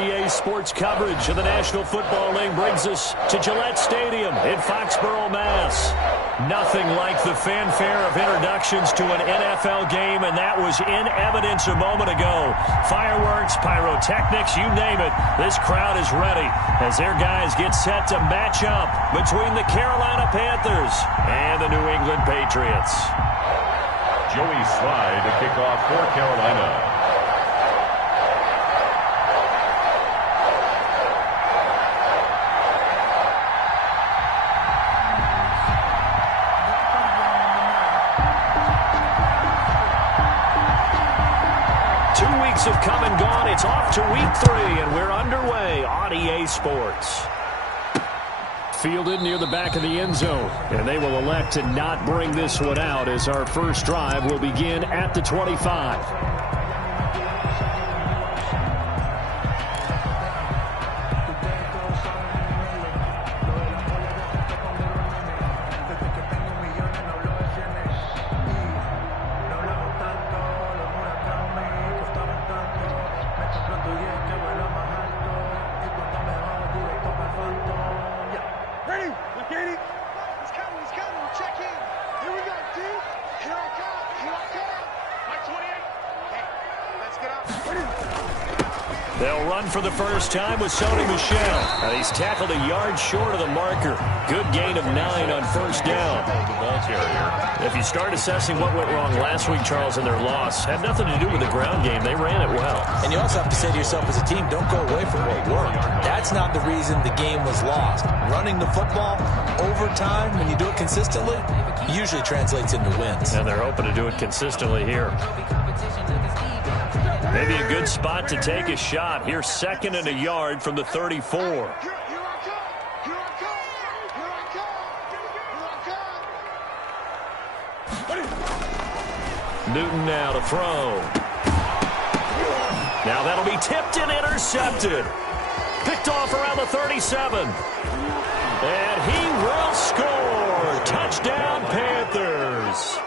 EA Sports coverage of the National Football League brings us to Gillette Stadium in Foxborough, Mass. Nothing like the fanfare of introductions to an NFL game, and that was in evidence a moment ago. Fireworks, pyrotechnics, you name it. This crowd is ready as their guys get set to match up between the Carolina Panthers and the New England Patriots. Joey Slye to kick off for Carolina. 2 weeks have come and gone. It's off to week 3, and we're underway on EA Sports. Fielded near the back of the end zone, and they will elect to not bring this one out as our first drive will begin at the 25. They'll run for the first time with Sony Michel. He's tackled a yard short of the marker. Good gain of 9 on first down. If you start assessing what went wrong last week, Charles, in their loss, had nothing to do with the ground game. They ran it well. And you also have to say to yourself as a team, don't go away from what worked. That's not the reason the game was lost. Running the football over time, when you do it consistently, usually translates into wins. And they're hoping to do it consistently here. Maybe a good spot to take a shot. Here's 2nd and a yard from the 34. Newton now to throw. Now that'll be tipped and intercepted. Picked off around the 37. And he will score. Touchdown, Panthers.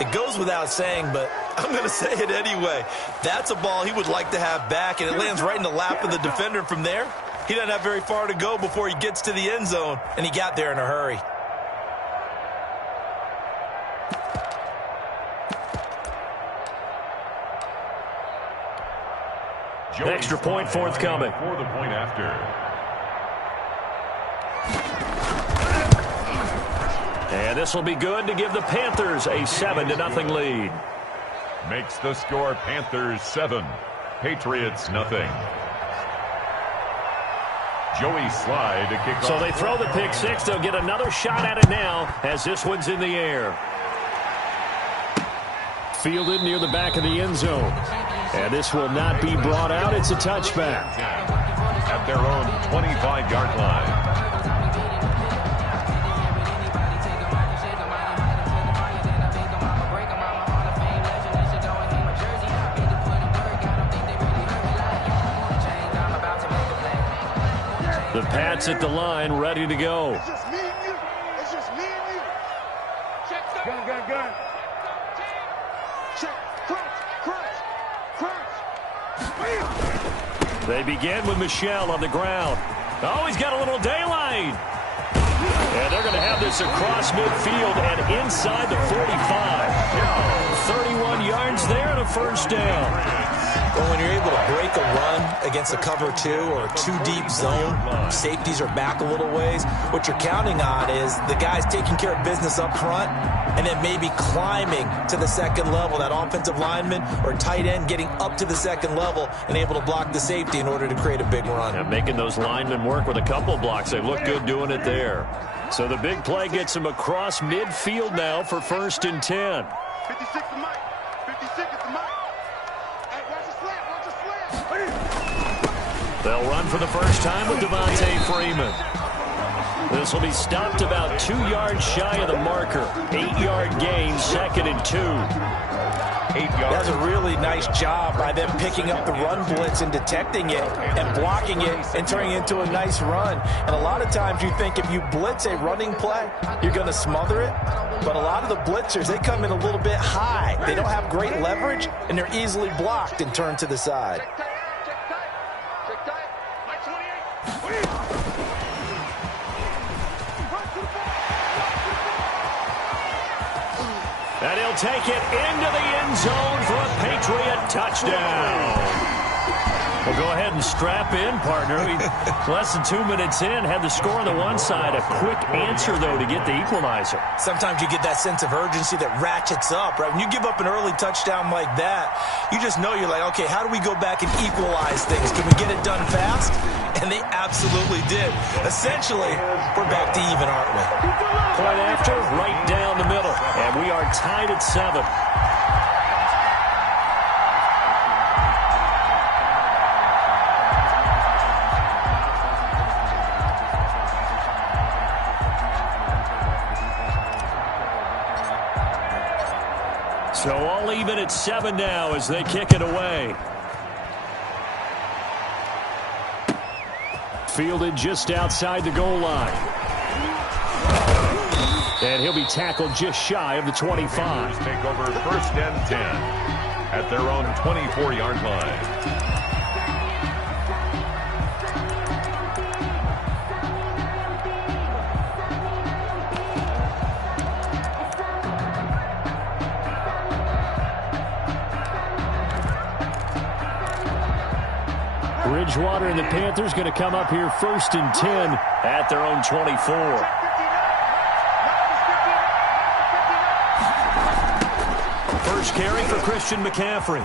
It goes without saying, but I'm going to say it anyway. That's a ball he would like to have back, and it lands right in the lap of the defender. From there, he doesn't have very far to go before he gets to the end zone, and he got there in a hurry. Extra point forthcoming. For the point after. And this will be good to give the Panthers a 7-0 lead. Makes the score Panthers 7, Patriots nothing. Joey Slye to kick off. So they throw the pick six. They'll get another shot at it now as this one's in the air. Fielded near the back of the end zone. And this will not be brought out. It's a touchback. At their own 25-yard line. The Pats at the line, ready to go. It's just me and you. It's just me and you. Check. Gun. Check. Crunch. They begin with Michel on the ground. Oh, he's got a little daylight. And they're going to have this across midfield and inside the 45. 31 yards there and a first down. Well, when you're able to break a run against a cover 2 or a 2-deep zone, safeties are back a little ways. What you're counting on is the guys taking care of business up front and then maybe climbing to the second level, that offensive lineman or tight end getting up to the second level and able to block the safety in order to create a big run. And making those linemen work with a couple blocks. They look good doing it there. So the big play gets them across midfield now for 1st and 10. 56 to Mike. 56 to Mike. They'll run for the first time with Devontae Freeman. This will be stopped about 2 yards shy of the marker. 8-yard gain, 2nd and 2. 8 yards. That's a really nice job by them picking up the run blitz and detecting it and blocking it and turning it into a nice run. And a lot of times you think if you blitz a running play, you're going to smother it. But a lot of the blitzers, they come in a little bit high. They don't have great leverage, and they're easily blocked and turned to the side. Check tight. And he'll take it into the end zone for a Patriot touchdown. Well, go ahead and strap in, partner. Less than 2 minutes in, had the score on the one side. A quick answer, though, to get the equalizer. Sometimes you get that sense of urgency that ratchets up, right? When you give up an early touchdown like that, you just know you're like, okay, how do we go back and equalize things? Can we get it done fast? And they absolutely did. Essentially, we're back to even, aren't we? Point after, right down the middle. And we are tied at 7. So all even at 7 now as they kick it away. Fielded just outside the goal line. And he'll be tackled just shy of the 25. Take over 1st and 10 at their own 24-yard line. Bridgewater and the Panthers going to come up here 1st and 10 at their own 24. First carry for Christian McCaffrey.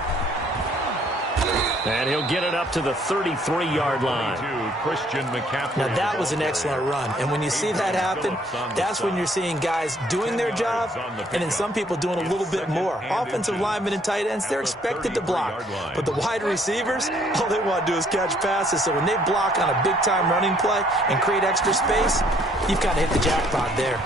And he'll get it up to the 33-yard line. Christian McCaffrey. Now, that was an excellent run. And when you see that happen, that's when you're seeing guys doing their job and then some people doing a little bit more. Offensive linemen and tight ends, they're expected to block. But the wide receivers, all they want to do is catch passes. So when they block on a big-time running play and create extra space, you've kind of hit the jackpot there.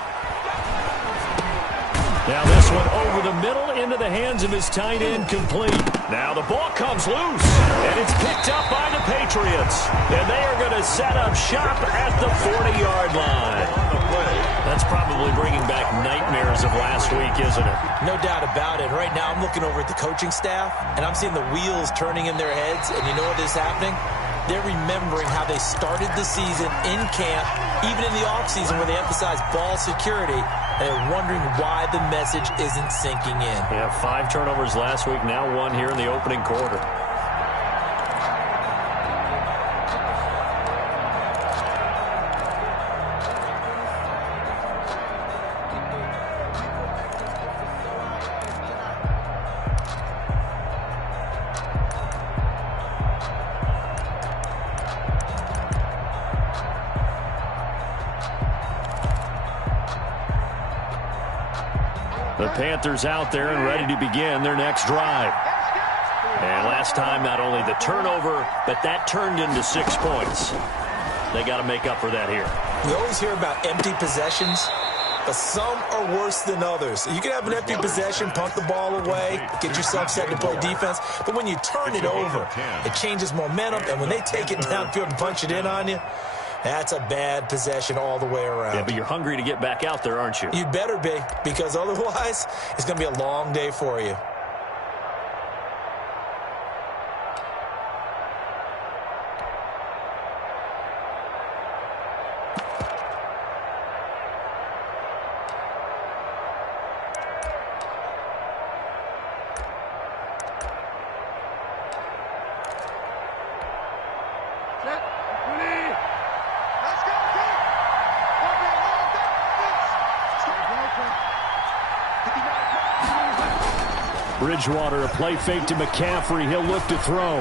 Now this one over the middle into the hands of his tight end, complete. Now the ball comes loose, and it's picked up by the Patriots. And they are going to set up shop at the 40-yard line. That's probably bringing back nightmares of last week, isn't it? No doubt about it. Right now I'm looking over at the coaching staff, and I'm seeing the wheels turning in their heads. And you know what is happening? They're remembering how they started the season in camp, even in the offseason where they emphasized ball security, and they're wondering why the message isn't sinking in. Yeah, 5 turnovers last week, now 1 here in the opening quarter. The Panthers out there and ready to begin their next drive. And last time, not only the turnover, but that turned into 6 points. They got to make up for that here. We always hear about empty possessions, but some are worse than others. You can have an empty possession, punt the ball away, get yourself set to play defense, but when you turn it over, it changes momentum, and when they take it downfield and punch it in on you, that's a bad possession all the way around. Yeah, but you're hungry to get back out there, aren't you? You better be, because otherwise, it's going to be a long day for you. Bridgewater, a play fake to McCaffrey. He'll look to throw.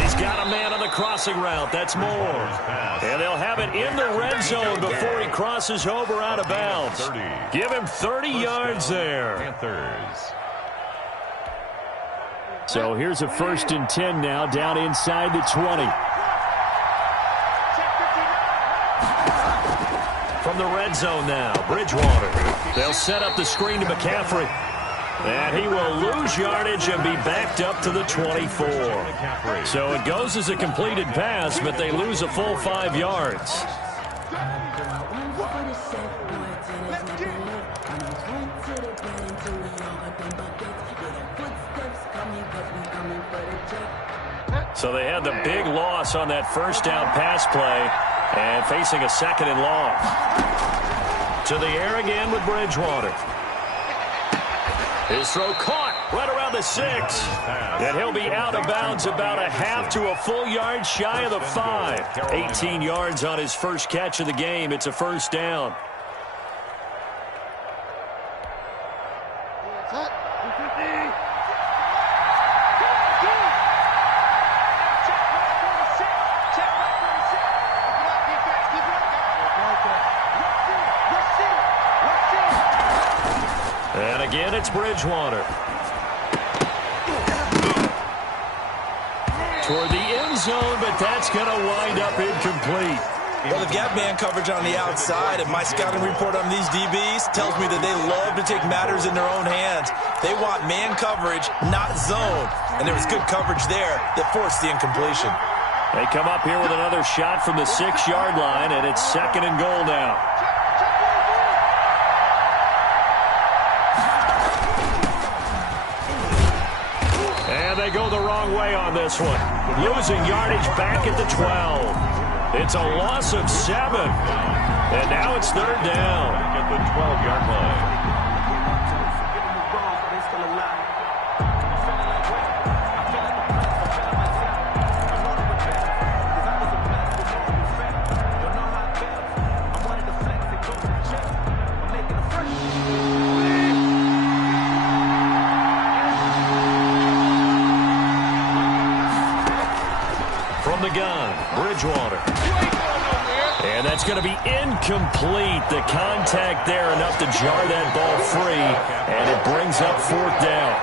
He's got a man on the crossing route. That's more. And they'll have it in the red zone before he crosses over out of bounds. Give him 30 yards there. Panthers. So here's a 1st and 10 now, down inside the 20. From the red zone now, Bridgewater. They'll set up the screen to McCaffrey. And he will lose yardage and be backed up to the 24. So it goes as a completed pass, but they lose a full 5 yards. So they had the big loss on that first down pass play and facing a second and long. To the air again with Bridgewater. His throw caught right around the 6. And he'll be out of bounds about a half to a full yard shy of the 5. 18 yards on his first catch of the game. It's a first down. And again, it's Bridgewater. Toward the end zone, but that's going to wind up incomplete. Well, they've got man coverage on the outside, and my scouting report on these DBs tells me that they love to take matters in their own hands. They want man coverage, not zone. And there was good coverage there that forced the incompletion. They come up here with another shot from the 6-yard line, and it's second and goal now. They go the wrong way on this one. Losing yardage back at the 12. It's a loss of 7. And now it's third down. At the 12-yard line. The gun, Bridgewater. And that's going to be incomplete. The contact there enough to jar that ball free, and it brings up fourth down.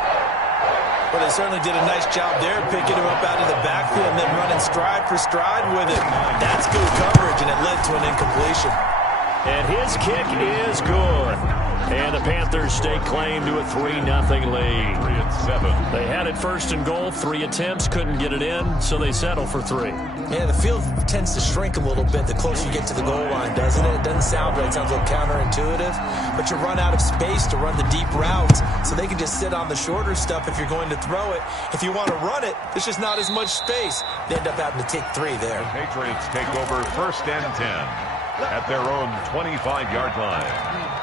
Well, they certainly did a nice job there, picking him up out of the backfield and then running stride for stride with it. That's good coverage, and it led to an incompletion. And his kick is good. And the Panthers stake claim to a 3-0 lead. 3-7. They had it first and goal, 3 attempts, couldn't get it in, so they settle for 3. Yeah, the field tends to shrink a little bit the closer you get to the goal line, doesn't it? It doesn't sound right. It sounds a little counterintuitive. But you run out of space to run the deep routes, so they can just sit on the shorter stuff if you're going to throw it. If you want to run it, there's just not as much space. They end up having to take 3 there. The Patriots take over first and 10 at their own 25-yard line.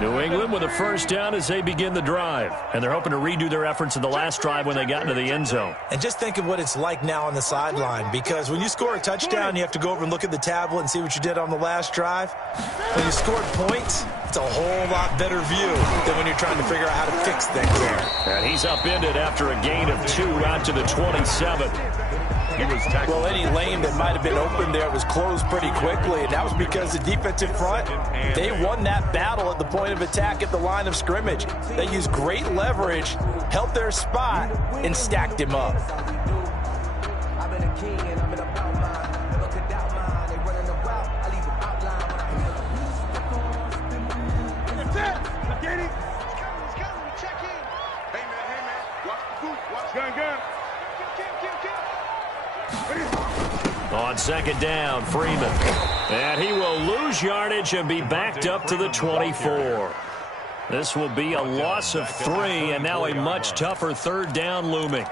New England with a first down as they begin the drive. And they're hoping to redo their efforts in the last drive when they got into the end zone. And just think of what it's like now on the sideline, because when you score a touchdown, you have to go over and look at the tablet and see what you did on the last drive. When you scored points, it's a whole lot better view than when you're trying to figure out how to fix things there. And he's upended after a gain of 2 out to the 27. He was tackled. Well, any lane that might have been open there was closed pretty quickly, and that was because the defensive front, they won that battle at the point of attack at the line of scrimmage. They used great leverage, held their spot, and stacked him up. On second down, Freeman. And he will lose yardage and be backed up to the 24. This will be a loss of 3, and now a much tougher third down looming.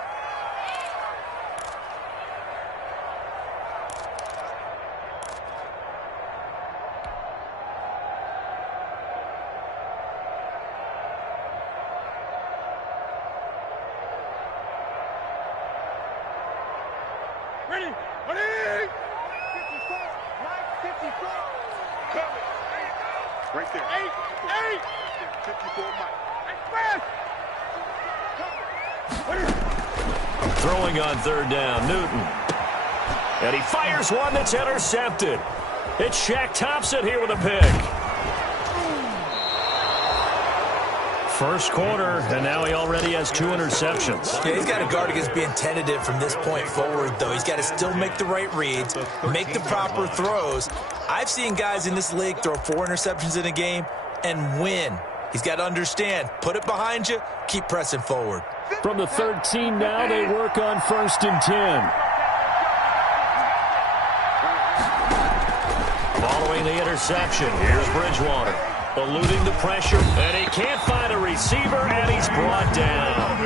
Right there. 8. 54 Mike. Throwing on third down, Newton. And he fires one that's intercepted. It's Shaq Thompson here with a pick. First quarter, and now he already has 2 interceptions. Yeah, he's got to guard against being tentative from this point forward, though. He's got to still make the right reads, make the proper throws. I've seen guys in this league throw 4 interceptions in a game and win. He's got to understand, put it behind you, keep pressing forward. From the 13 now, they work on 1st and 10. Following the interception, here's Bridgewater. Eluding the pressure, and he can't find a receiver, and he's brought down.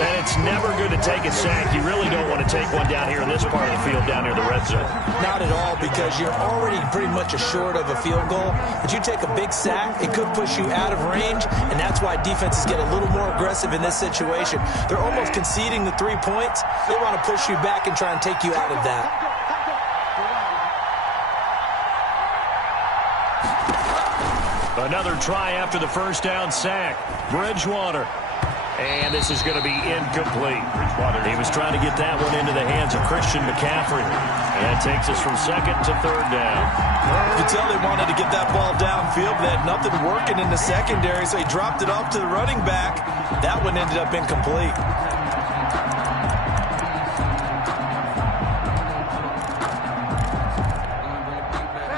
And it's never good to take a sack. You really don't want to take one down here in this part of the field, down near the red zone. Not at all, because you're already pretty much assured of a field goal. But you take a big sack, it could push you out of range, and that's why defenses get a little more aggressive in this situation. They're almost conceding the 3 points. They want to push you back and try and take you out of that. Another try after the first down sack. Bridgewater. And this is going to be incomplete. He was trying to get that one into the hands of Christian McCaffrey. And that takes us from 2nd to 3rd down. You could tell they wanted to get that ball downfield, but they had nothing working in the secondary, so he dropped it off to the running back. That one ended up incomplete.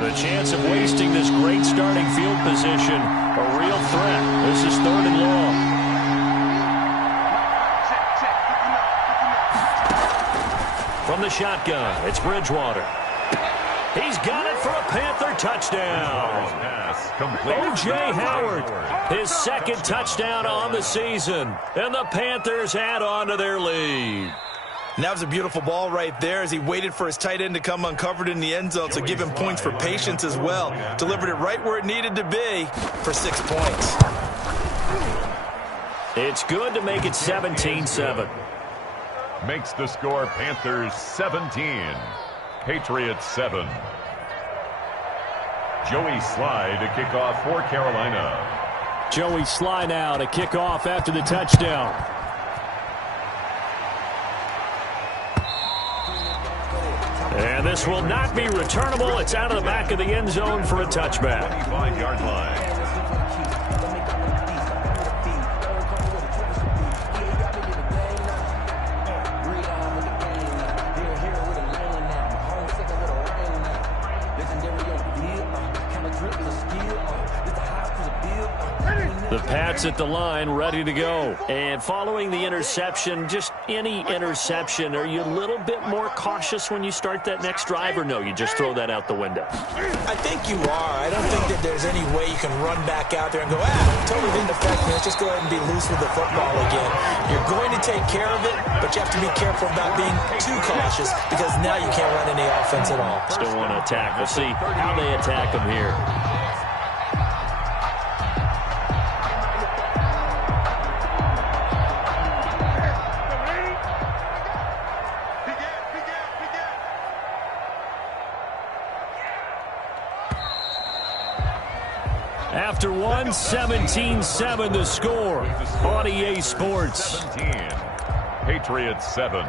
The chance of wasting this great starting field position, a real threat. This is 3rd and long. From the shotgun, it's Bridgewater. He's got it for a Panther touchdown. O.J. Howard, his 2nd touchdown on the season. And the Panthers add on to their lead. And that was a beautiful ball right there as he waited for his tight end to come uncovered in the end zone, so give him points for patience as well. Delivered it right where it needed to be for 6 points. It's good to make it 17-7. Makes the score Panthers 17, Patriots 7. Joey Sly to kick off for Carolina. Joey Sly now to kick off after the touchdown. And this will not be returnable. It's out of the back of the end zone for a touchback. 25-yard line. The Pats at the line, ready to go. And following the interception, just any interception, are you a little bit more cautious when you start that next drive, or no, you just throw that out the window? I think you are. I don't think that there's any way you can run back out there and go, totally didn't affect me. Let's just go ahead and be loose with the football again. You're going to take care of it, but you have to be careful about being too cautious, because now you can't run any offense at all. Still want to attack. We'll see how they attack them here. After 17-7 the score on EA Sports. 17, Patriots 7.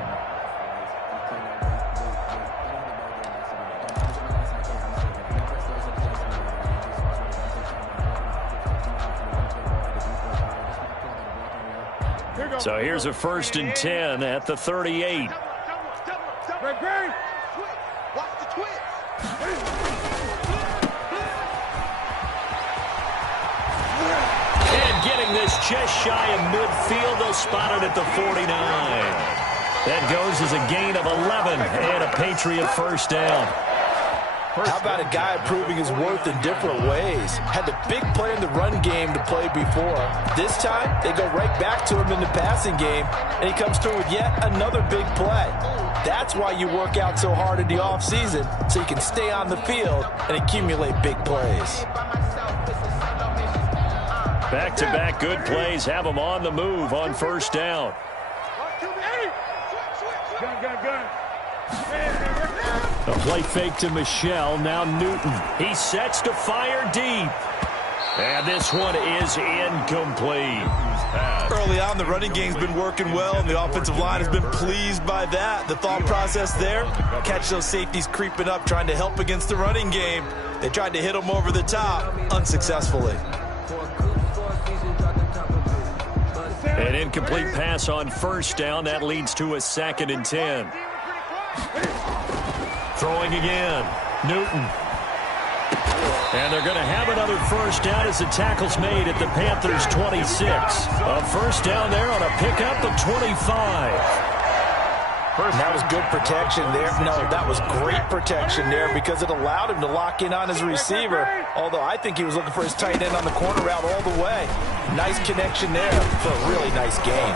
So here's a 1st and 10 at the 38. Watch the twist. Getting this just shy of midfield. They'll spot it at the 49. That goes as a gain of 11 and a Patriot 1st down. How about a guy proving his worth in different ways? Had the big play in the run game to play before. This time, they go right back to him in the passing game, and he comes through with yet another big play. That's why you work out so hard in the offseason, so you can stay on the field and accumulate big plays. Back-to-back good plays have them on the move on 1st down. A play fake to Michelle. Now Newton. He sets to fire deep. And this one is incomplete. Early on, the running game's been working well, and the offensive line has been pleased by that. The thought process there, catch those safeties creeping up, trying to help against the running game. They tried to hit them over the top, unsuccessfully. An incomplete pass on 1st down. That leads to a 2nd and 10. Throwing again. Newton. And they're going to have another first down as the tackle's made at the Panthers' 26. A first down there on a pickup of 25. That was good protection there. No, that was great protection there because it allowed him to lock in on his receiver. Although I think he was looking for his tight end on the corner route all the way. Nice connection there for a really nice game.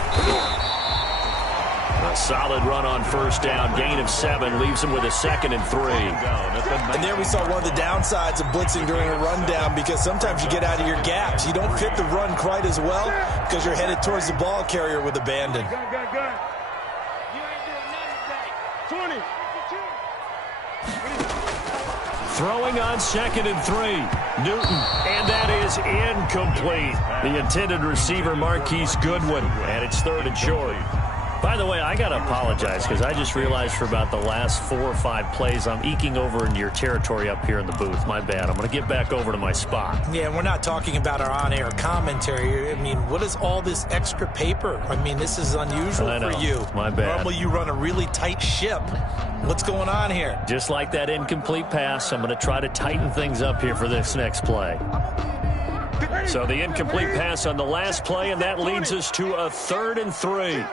A solid run on first down. Gain of 7 leaves him with a 2nd and 3. And there we saw one of the downsides of blitzing during a rundown because sometimes you get out of your gaps. You don't fit the run quite as well because you're headed towards the ball carrier with abandon. Throwing on 2nd and 3. Newton, and that is incomplete. The intended receiver, Marquise Goodwin, and it's 3rd and short. By the way, I got to apologize because I just realized for about the last 4 or 5 plays, I'm eking over into your territory up here in the booth. My bad. I'm going to get back over to my spot. Yeah, and we're not talking about our on-air commentary. I mean, what is all this extra paper? I mean, this is unusual for you. My bad. Normally you run a really tight ship. What's going on here? Just like that incomplete pass, I'm going to try to tighten things up here for this next play. So the incomplete pass on the last play, and that leads us to a 3rd and 3.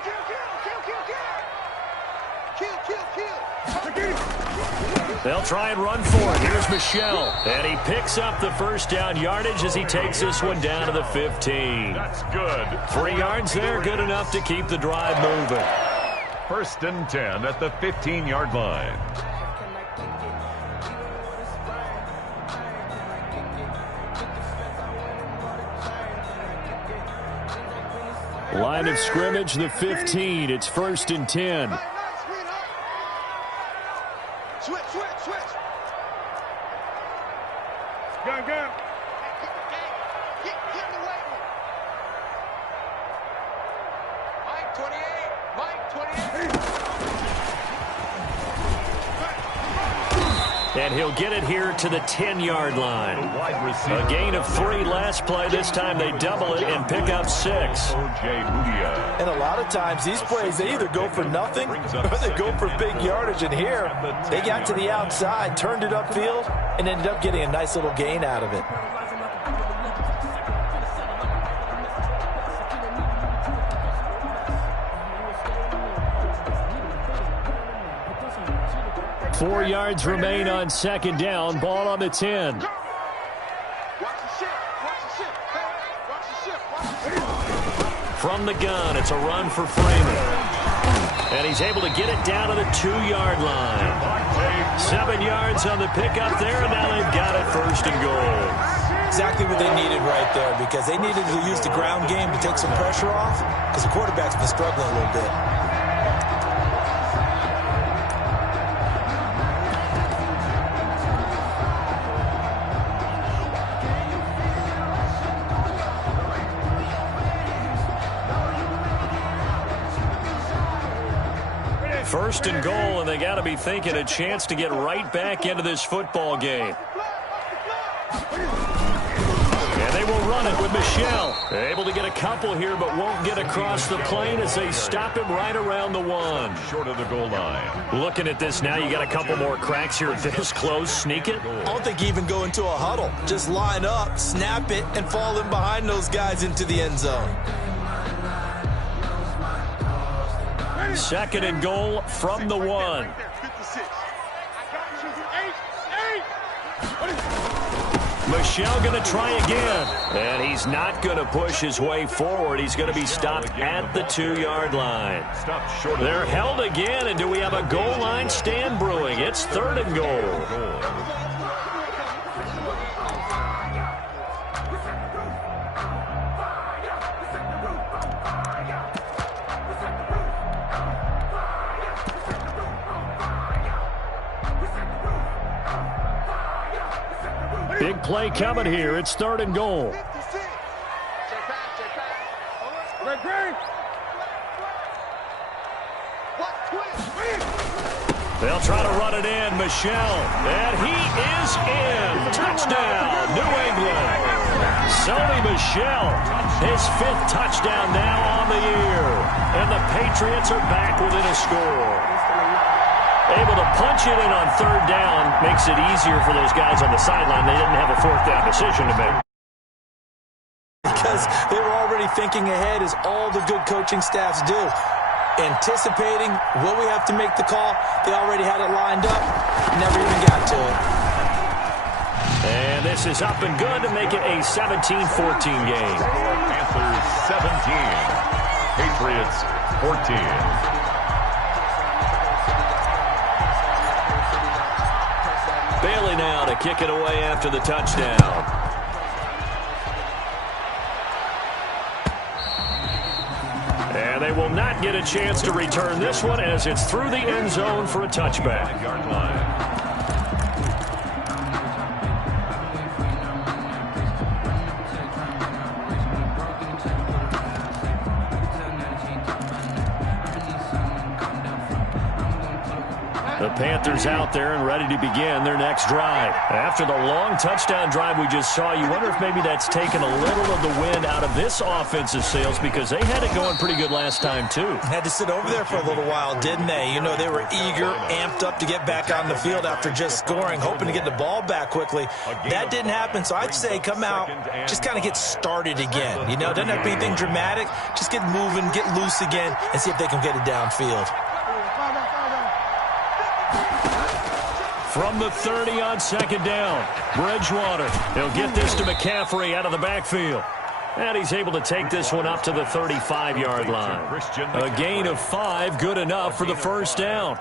They'll try and run for it. Here's Michel. And he picks up the first down yardage as he takes this one down to the 15. That's good. 3 yards there, good enough to keep the drive moving. 1st and 10 at the 15-yard line. Line of scrimmage, the 15. It's 1st and 10. Switch. Gun. Get in the way. Mike 28. And he'll get it here to the 10-yard line. A gain of 3 last play. This time they double it and pick up 6. And a lot of times these plays, they either go for nothing or they go for big yardage. And here, they got to the outside, turned it upfield, and ended up getting a nice little gain out of it. Four yards remain on 2nd down. Ball on the 10. From the gun, it's a run for Freeman. And he's able to get it down to the 2-yard line. 7 yards on the pickup there, and now they've got it 1st and goal. Exactly what they needed right there because they needed to use the ground game to take some pressure off because the quarterback's been struggling a little bit. First and goal, and they got to be thinking a chance to get right back into this football game. And they will run it with Michel. Able to get a couple here, but won't get across the plane as they stop him right around the 1. Short of the goal line. Looking at this now, you got a couple more cracks here this close. Sneak it. I don't think you even go into a huddle. Just line up, snap it, and fall in behind those guys into the end zone. 2nd and goal from the 1. Michel going to try again. And he's not going to push his way forward. He's going to be stopped at the 2-yard line. They're held again, and do we have a goal line stand brewing? It's 3rd and goal. Big play coming here. It's 3rd and goal. They'll try to run it in. Michel. And he is in. Touchdown, New England. Sony Michel, his 5th touchdown now on the year. And the Patriots are back within a score. Able to punch it in on third down. Makes it easier for those guys on the sideline. They didn't have a fourth down decision to make. Because they were already thinking ahead, as all the good coaching staffs do. Anticipating, will we have to make the call? They already had it lined up. Never even got to it. And this is up and good to make it a 17-14 game. Panthers 17, Patriots 14. Bailey now to kick it away after the touchdown. And they will not get a chance to return this one as it's through the end zone for a touchback. 5-yard line. The Panthers out there and ready to begin their next drive. After the long touchdown drive we just saw, you wonder if maybe that's taken a little of the wind out of this offensive sails, because they had it going pretty good last time too. Had to sit over there for a little while, didn't they? You know, they were eager, amped up to get back on the field after just scoring, hoping to get the ball back quickly. That didn't happen, so I'd say come out, just kind of get started again. You know, doesn't have to be anything dramatic. Just get moving, get loose again, and see if they can get it downfield. From the 30 on second down, Bridgewater. He'll get this to McCaffrey out of the backfield. And he's able to take this one up to the 35-yard line. A gain of 5, good enough for the first down.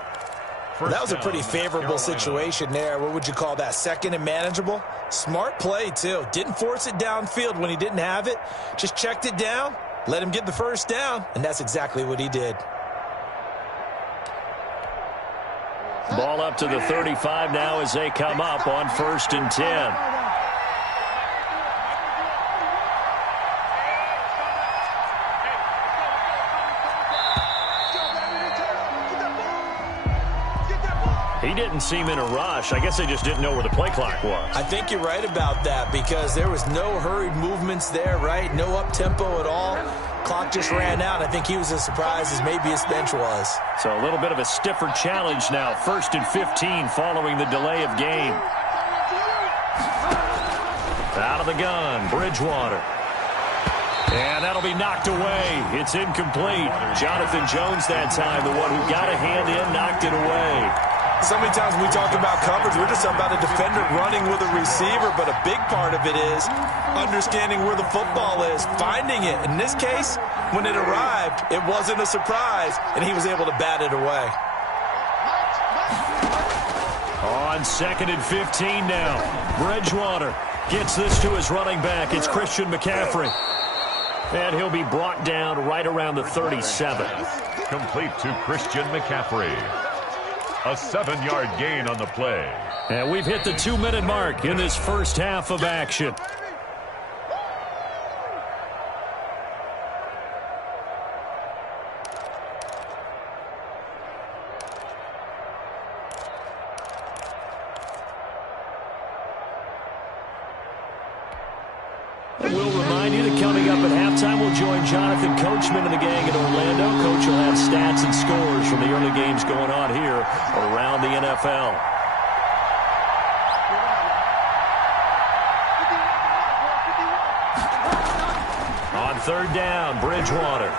That was a pretty favorable situation there. What would you call that? Second and manageable? Smart play, too. Didn't force it downfield when he didn't have it. Just checked it down, let him get the first down, and that's exactly what he did. Ball up to the 35 now as they come up on 1st and 10. He didn't seem in a rush. I guess they just didn't know where the play clock was. I think you're right about that, because there was no hurried movements there, right? No up-tempo at all. Clock just ran out. I think he was as surprised as maybe his bench was. So a little bit of a stiffer challenge now. 1st and 15 following the delay of game. Out of the gun, Bridgewater. And that'll be knocked away. It's incomplete. Jonathan Jones that time, the one who got a hand in, knocked it away. So many times when we talk about coverage, we're just talking about a defender running with a receiver, but a big part of it is understanding where the football is, finding it. In this case, when it arrived, it wasn't a surprise, and he was able to bat it away. On 2nd and 15 now, Bridgewater gets this to his running back. It's Christian McCaffrey. And he'll be brought down right around the 37. Complete to Christian McCaffrey. A 7-yard gain on the play. And we've hit the 2-minute mark in this first half of action. We'll remind you that coming up at halftime, we'll join Jonathan Coachman and the gang in Orlando. Coach will have stats and scores from the early games going on here around the NFL. On 3rd down, Bridgewater.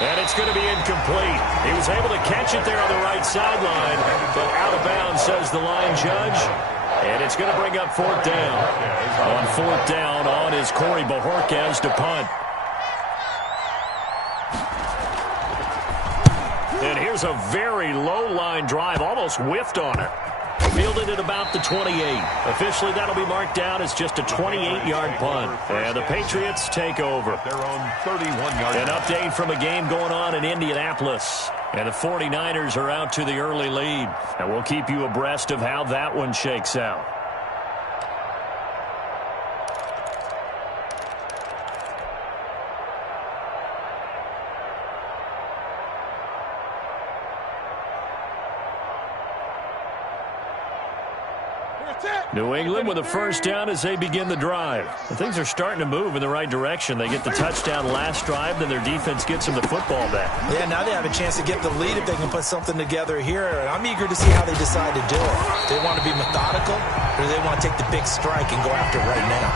And it's going to be incomplete. He was able to catch it there on the right sideline, but out of bounds, says the line judge. And it's going to bring up 4th down. On 4th down, on is Corey Bojorquez to punt. And here's a very low-line drive, almost whiffed on it. Fielded at about the 28. Officially, that'll be marked down as just a 28-yard punt. And the Patriots take over. Their own 31-yard. An update from a game going on in Indianapolis. And the 49ers are out to the early lead. And we'll keep you abreast of how that one shakes out. New England with a first down as they begin the drive. And things are starting to move in the right direction. They get the touchdown last drive, then their defense gets them the football back. Yeah, now they have a chance to get the lead if they can put something together here. And I'm eager to see how they decide to do it. Do they want to be methodical, or do they want to take the big strike and go after it right now?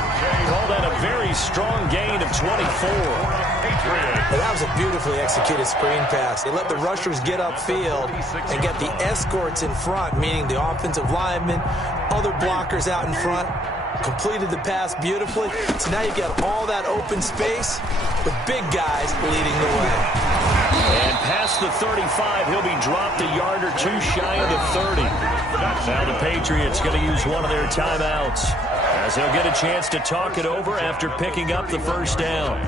Call that a very strong gain of 24. And that was a beautifully executed screen pass. They let the rushers get upfield and get the escorts in front, meaning the offensive linemen, other blockers out in front, completed the pass beautifully. So now you've got all that open space with big guys leading the way. And past the 35, he'll be dropped a yard or two shy of the 30. Now the Patriots going to use one of their timeouts as they'll get a chance to talk it over after picking up the first down.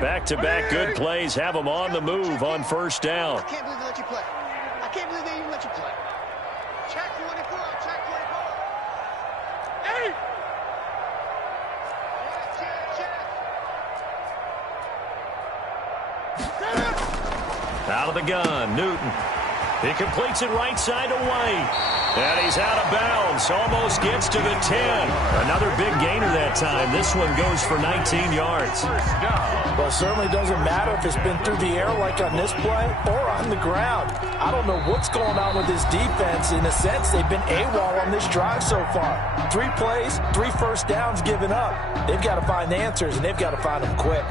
Back-to-back good plays have them on the move on first down. I can't believe they let you play. I can't believe they even let you play. Check 24, check 24. Hey! Check. Out of the gun, Newton. He completes it right side to White. And he's out of bounds. Almost gets to the 10. Another big gainer that time. This one goes for 19 yards. Well, it certainly doesn't matter if it's been through the air like on this play or on the ground. I don't know what's going on with this defense. In a sense, they've been AWOL on this drive so far. 3 plays, 3 first downs given up. They've got to find the answers, and they've got to find them quick.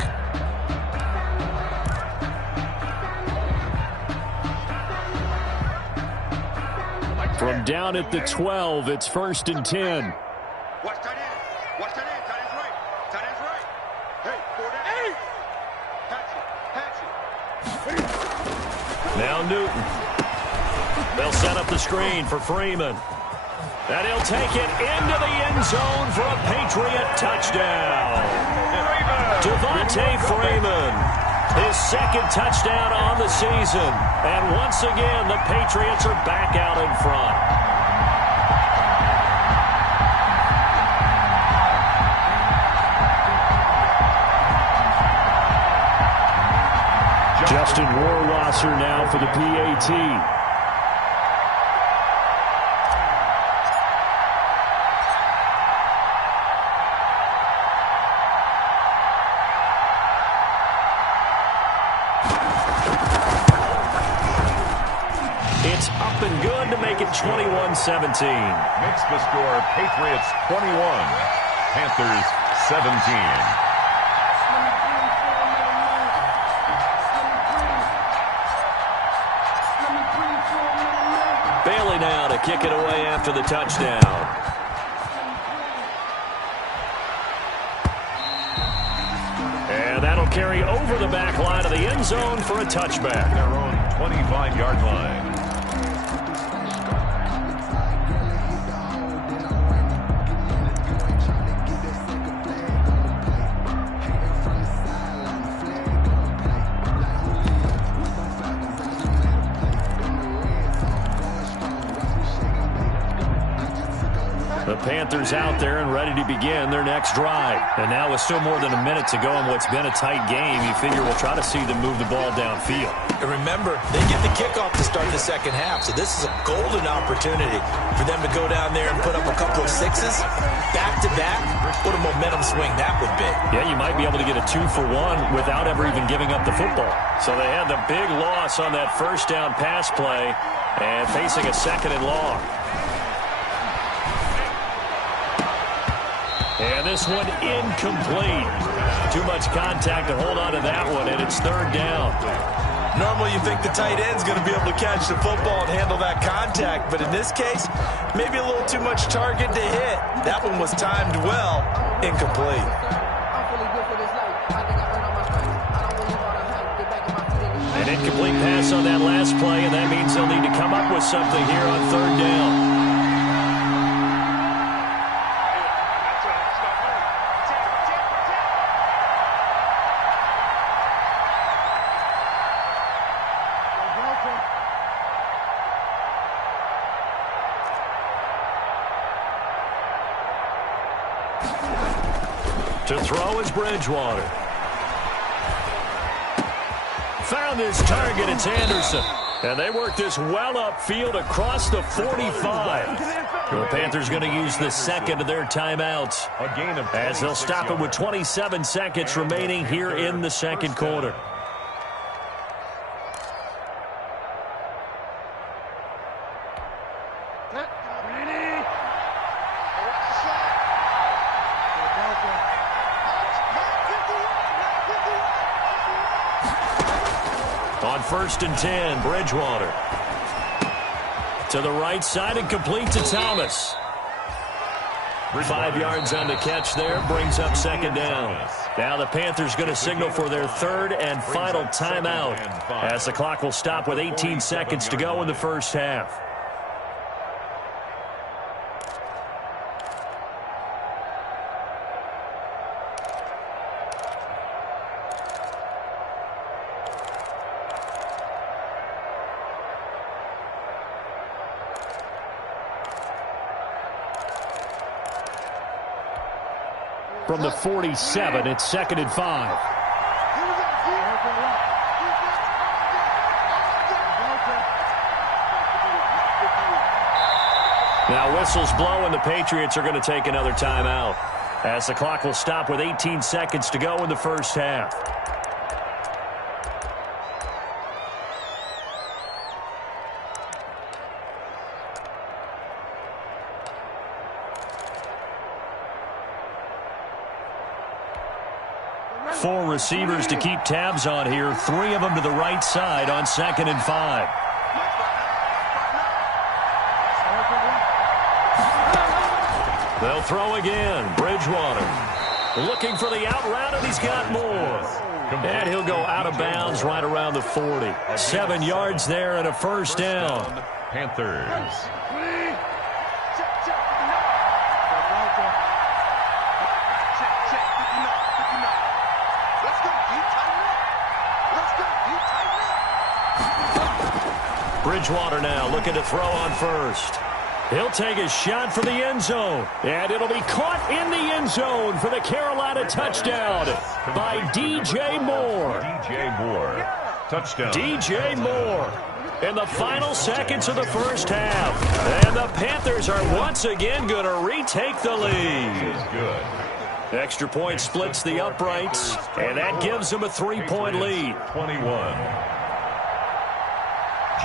From down at the 12, it's 1st and 10. Watch tight end. Watch tight end. Tight end's right. Tight end's right. Hey, 4 down. Hey! Patch it. Now Newton. They'll set up the screen for Freeman. And he'll take it into the end zone for a Patriot touchdown. Devontae Freeman. His second touchdown on the season. And once again, the Patriots are back out in front. Justin Rohrwasser now for the PAT. It's up and good to make it 21-17. Makes the score Patriots 21, Panthers 17. Bailey now to kick it away after the touchdown. And that'll carry over the back line of the end zone for a touchback. Their own 25-yard line. The Panthers out there and ready to begin their next drive. And now with still more than a minute to go in what's been a tight game, you figure we'll try to see them move the ball downfield. And remember, they get the kickoff to start the second half, so this is a golden opportunity for them to go down there and put up a couple of sixes back-to-back. What a momentum swing that would be. Yeah, you might be able to get a 2-for-1 without ever even giving up the football. So they had the big loss on that first down pass play and facing a 2nd and long. And this one incomplete. Too much contact to hold on to that one, and it's 3rd down. Normally you think the tight end's going to be able to catch the football and handle that contact, but in this case, maybe a little too much target to hit. That one was timed well, incomplete. An incomplete pass on that last play, and that means they'll need to come up with something here on 3rd down. To throw is Bridgewater. Found his target. It's Anderson. And they work this well upfield across the 45. The Panthers going to use the second of their timeouts as they'll stop it with 27 seconds remaining here in the second quarter. On 1st and 10, Bridgewater. To the right side and complete to Thomas. 5 yards on the catch there, brings up second down. Now the Panthers going to signal for their third and final timeout as the clock will stop with 18 seconds to go in the first half. From the 47, it's 2nd and 5. Now whistles blow and the Patriots are going to take another timeout as the clock will stop with 18 seconds to go in the first half. Four receivers to keep tabs on here. 3 of them to the right side on 2nd and 5. They'll throw again. Bridgewater looking for the out route, and he's got more. And he'll go out of bounds right around the 40. 7 yards there and a first down. Panthers. Bridgewater now looking to throw on 1st. He'll take a shot for the end zone. And it'll be caught in the end zone for the Carolina touchdown by DJ Moore. DJ Moore. Touchdown. DJ Moore in the final seconds of the first half. And the Panthers are once again going to retake the lead. Good. Extra point splits the uprights, and that gives them a 3-point lead. 21.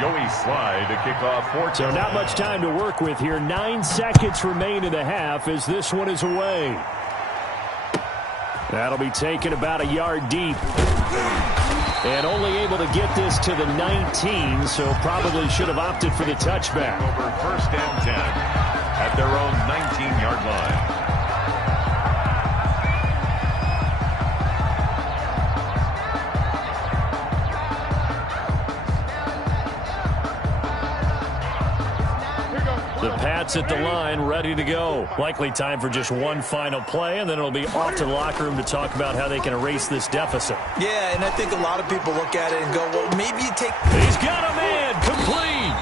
Joey Slye to kick off 4. So not much time to work with here. 9 seconds remain in the half as this one is away. That'll be taken about a yard deep. And only able to get this to the 19, so probably should have opted for the touchback. Over 1st and 10 at their own 19-yard line. The Pats at the line, ready to go. Likely time for just one final play, and then it'll be off to the locker room to talk about how they can erase this deficit. Yeah, and I think a lot of people look at it and go, well, maybe you take... He's got a man, complete.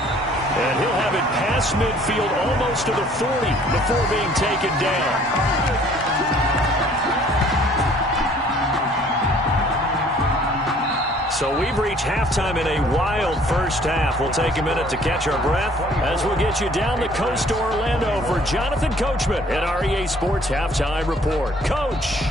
And he'll have it past midfield almost to the 40 before being taken down. So we've reached halftime in a wild first half. We'll take a minute to catch our breath as we'll get you down the coast to Orlando for Jonathan Coachman at our EA Sports Halftime Report. Coach.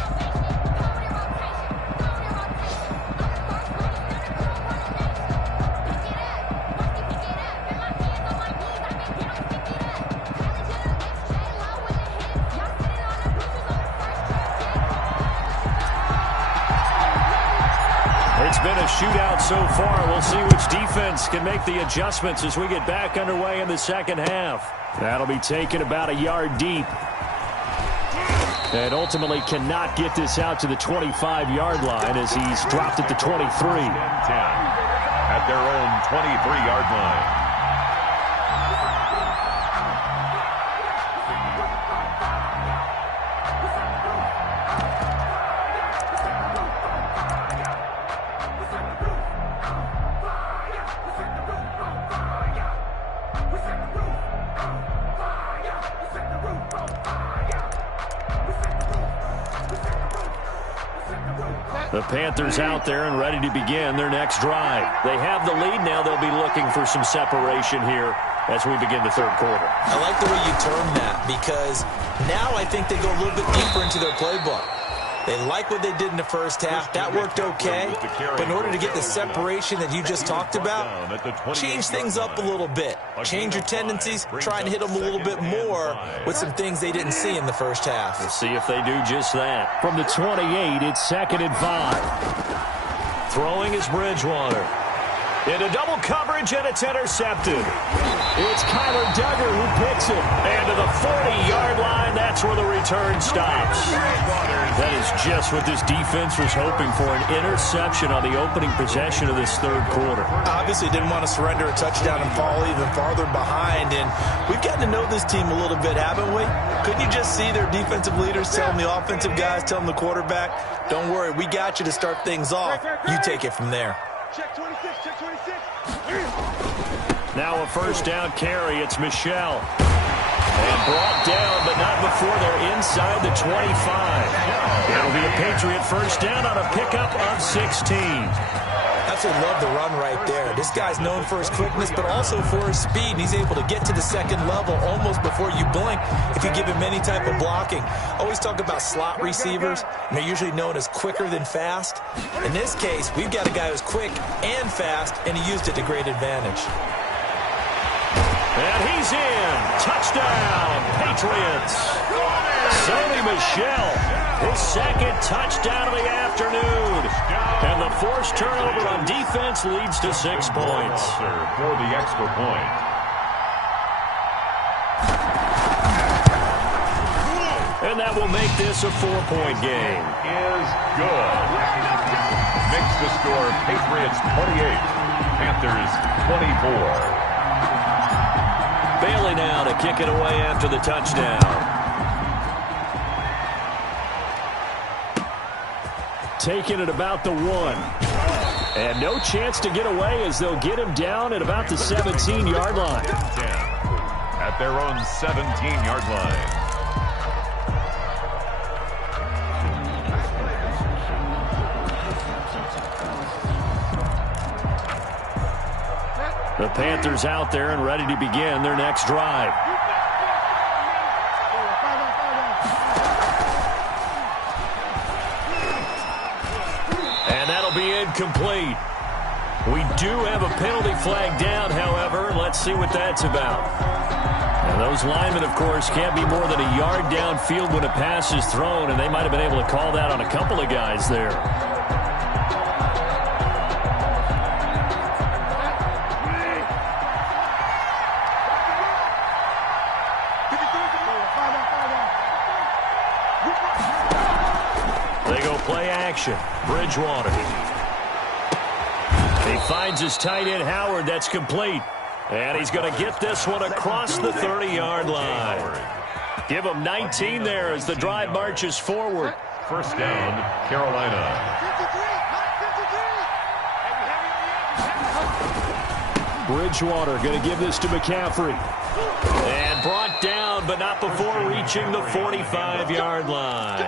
It's been a shootout so far. We'll see which defense can make the adjustments as we get back underway in the second half. That'll be taken about a yard deep. And ultimately cannot get this out to the 25-yard line as he's dropped at the 23. 10 at their own 23-yard line. The Panthers out there and ready to begin their next drive. They have the lead now. They'll be looking for some separation here as we begin the third quarter. I like the way you term that, because now I think they go a little bit deeper into their playbook. They like what they did in the first half. That worked okay. But in order to get the separation that you just talked about, change things up a little bit. Change your tendencies. Try and hit them a little bit more with some things they didn't see in the first half. We'll see if they do just that. From the 28, it's 2nd and 5. Throwing is Bridgewater. Into double coverage, and it's intercepted. It's Kyler Duggar who picks it. And to the 40-yard line, that's where the return stops. That is just what this defense was hoping for, an interception on the opening possession of this third quarter. Obviously didn't want to surrender a touchdown and fall even farther behind, and we've gotten to know this team a little bit, haven't we? Couldn't you just see their defensive leaders telling the offensive guys, telling the quarterback, don't worry, we got you to start things off. You take it from there. Check 26, check 26. Now a first down carry. It's Michel. And brought down, but not before they're inside the 25. It'll be a Patriot first down on a pickup of 16. Absolutely love the run right there. This guy's known for his quickness, but also for his speed. He's able to get to the second level almost before you blink if you give him any type of blocking. Always talk about slot receivers, and they're usually known as quicker than fast. In this case, we've got a guy who's quick and fast, and he used it to great advantage. And he's in. Touchdown, Patriots. Sony Michel, his second touchdown of the afternoon. And the forced turnover on defense leads to 6 points. For the extra point. And that will make this a 4-point game. Is good. Makes the score Patriots 28, Panthers 24. Bailey now to kick it away after the touchdown. Taking it about the 1. And no chance to get away as they'll get him down at about the 17-yard line. 10 at their own 17-yard line. The Panthers out there and ready to begin their next drive. And that'll be incomplete. We do have a penalty flag down, however. Let's see what that's about. And those linemen, of course, can't be more than a yard downfield when a pass is thrown, and they might have been able to call that on a couple of guys there. Bridgewater. He finds his tight end, Howard. That's complete. And he's going to get this one across the 30-yard line. Give him 19 there as the drive marches forward. First down, Carolina. Bridgewater going to give this to McCaffrey. And brought down, but not before reaching the 45-yard line.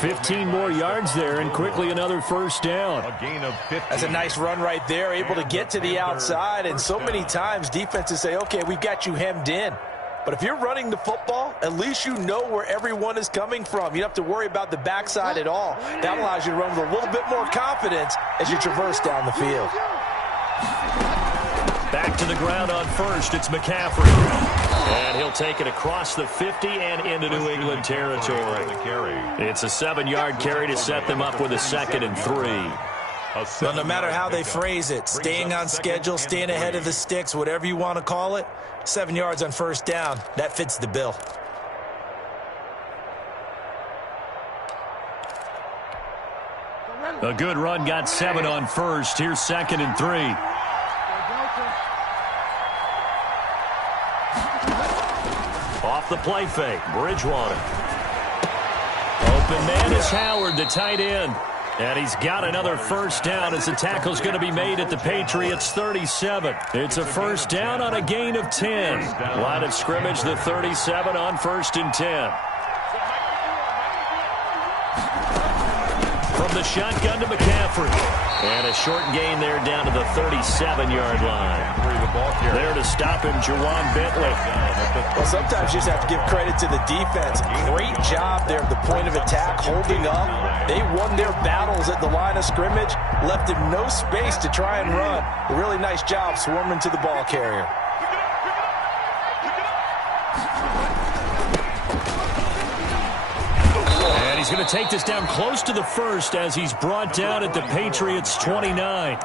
15 more yards there, and quickly another first down. A gain of 50. That's a nice run right there, able to get to the outside. And so many times defenses say, okay, we've got you hemmed in. But if you're running the football, at least you know where everyone is coming from. You don't have to worry about the backside at all. That allows you to run with a little bit more confidence as you traverse down the field. Back to the ground on first, it's McCaffrey. And he'll take it across the 50 and into New England territory. It's a 7-yard carry to set them up with a 2nd and 3. Well, no matter how they phrase it, staying on schedule, staying ahead of the sticks, whatever you want to call it, 7 yards on first down, that fits the bill. A good run got 7 on first. Here's 2nd and 3. Off the play fake, Bridgewater. Open man is Howard, the tight end. And he's got another first down as the tackle's going to be made at the Patriots 37. It's a first down on a gain of 10. Line of scrimmage, the 37 on 1st and 10. From From the shotgun to McCaffrey. And a short gain there down to the 37-yard line. There to stop him, Juwan Bentley. Well, sometimes you just have to give credit to the defense. Great job there at the point of attack, holding up. They won their battles at the line of scrimmage, left him no space to try and run. A really nice job swarming to the ball carrier. He's going to take this down close to the first as he's brought down at the Patriots' 29.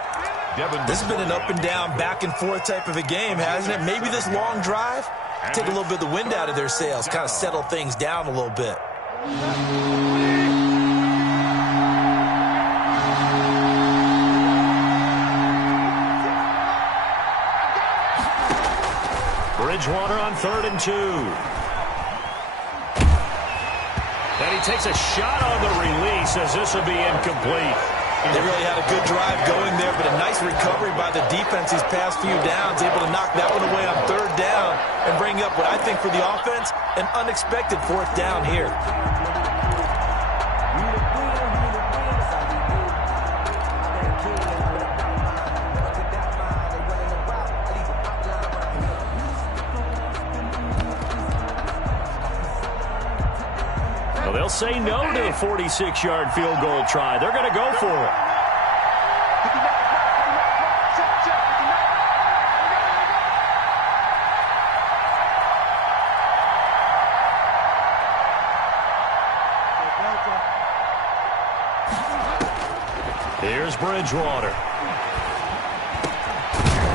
This has been an up and down, back and forth type of a game, hasn't it? Maybe this long drive, take a little bit of the wind out of their sails, kind of settle things down a little bit. Bridgewater on 3rd and 2. And he takes a shot on the release as this will be incomplete. They really had a good drive going there, but a nice recovery by the defense these past few downs, able to knock that one away on 3rd down and bring up what I think for the offense, an unexpected 4th down here. They'll say no to the 46-yard field goal try. They're going to go for it. Here's Bridgewater.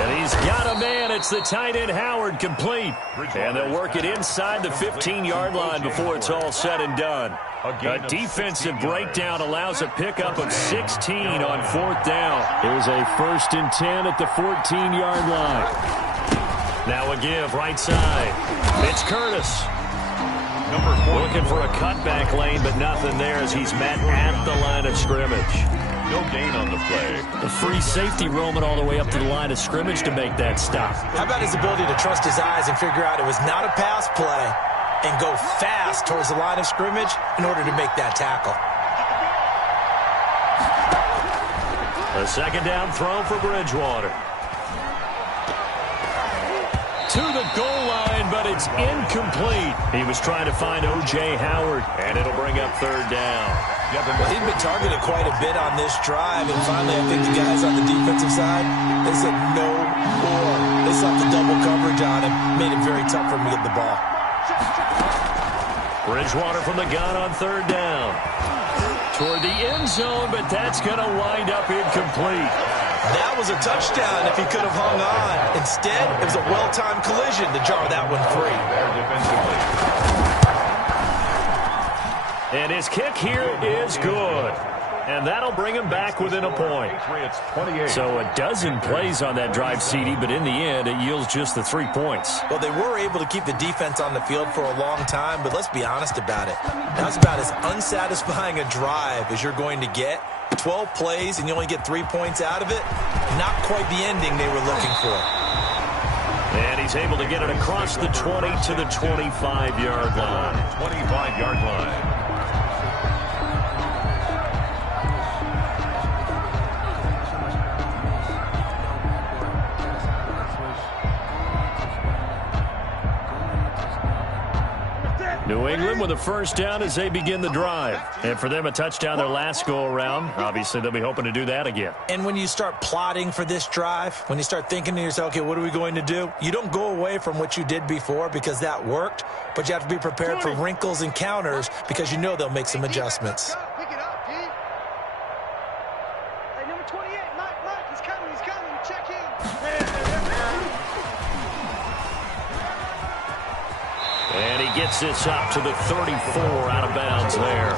And he's got a man. It's the tight end Howard, complete. And they'll work it inside the 15-yard line before it's all said and done. A defensive breakdown allows a pickup of 16 on 4th down. It was a 1st and 10 at the 14-yard line. Now a give right side. It's Curtis. Looking for a cutback lane, but nothing there as he's met at the line of scrimmage. No gain on the play. The free safety roaming all the way up to the line of scrimmage to make that stop. How about his ability to trust his eyes and figure out it was not a pass play and go fast towards the line of scrimmage in order to make that tackle. A 2nd down throw for Bridgewater. To the goal line, but it's incomplete. He was trying to find O.J. Howard, and it'll bring up 3rd down. Well, he'd been targeted quite a bit on this drive, and finally I think the guys on the defensive side, they said no more. They slapped the double coverage on him, made it very tough for him to get the ball. Bridgewater from the gun on 3rd down. Toward the end zone, but that's going to wind up incomplete. That was a touchdown if he could have hung on. Instead, it was a well-timed collision to jar that one free. And his kick here is good. And that'll bring him back within a point. So a dozen plays on that drive, CD, but in the end, it yields just the 3 points. Well, they were able to keep the defense on the field for a long time, but let's be honest about it. That's about as unsatisfying a drive as you're going to get. 12 plays and you only get 3 points out of it. Not quite the ending they were looking for. And he's able to get it across the 20 to the 25-yard line. 25-yard line. New England with a 1st down as they begin the drive. And for them, a touchdown their last go-around. Obviously, they'll be hoping to do that again. And when you start plotting for this drive, when you start thinking to yourself, okay, what are we going to do? You don't go away from what you did before because that worked, but you have to be prepared for wrinkles and counters because you know they'll make some adjustments. Pick it up, D. Hey, number 28, Mike, he's coming, check in. And he gets this up to the 34 out of bounds there.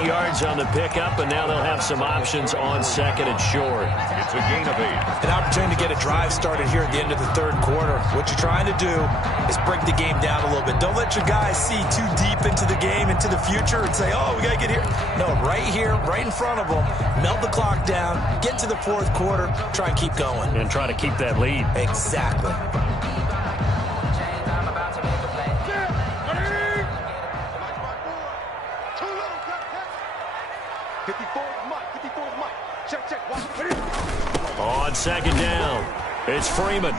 8 yards on the pickup, and now they'll have some options on 2nd and short. It's a gain of 8. An opportunity to get a drive started here at the end of the 3rd quarter. What you're trying to do is break the game down a little bit. Don't let your guys see too deep into the game, into the future, and say, oh, we got to get here. No, right here, right in front of them, melt the clock down, get to the 4th quarter, try and keep going. And try to keep that lead. Exactly. 54 is Mike. 54 is Mike. Check, check. Watch. On second down, it's Freeman.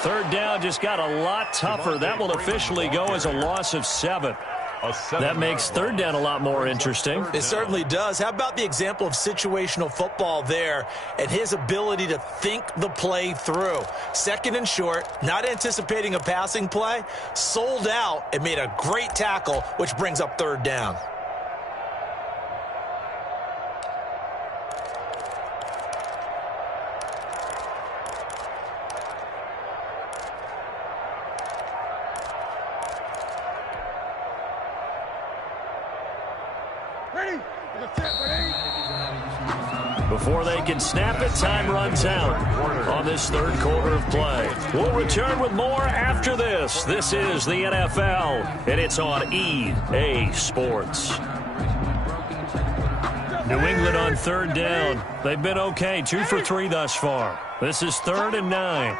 Third down just got a lot tougher. That will officially go as a loss of 7. That makes third down a lot more interesting. It certainly does. How about the example of situational football there and his ability to think the play through? Second and short, not anticipating a passing play, sold out and made a great tackle, which brings up third down. Before they can snap it, time runs out on this third quarter of play. We'll return with more after this. This is the NFL, and it's on EA Sports. New England on third down. They've been okay, 2 for 3 thus far. This is 3rd and 9.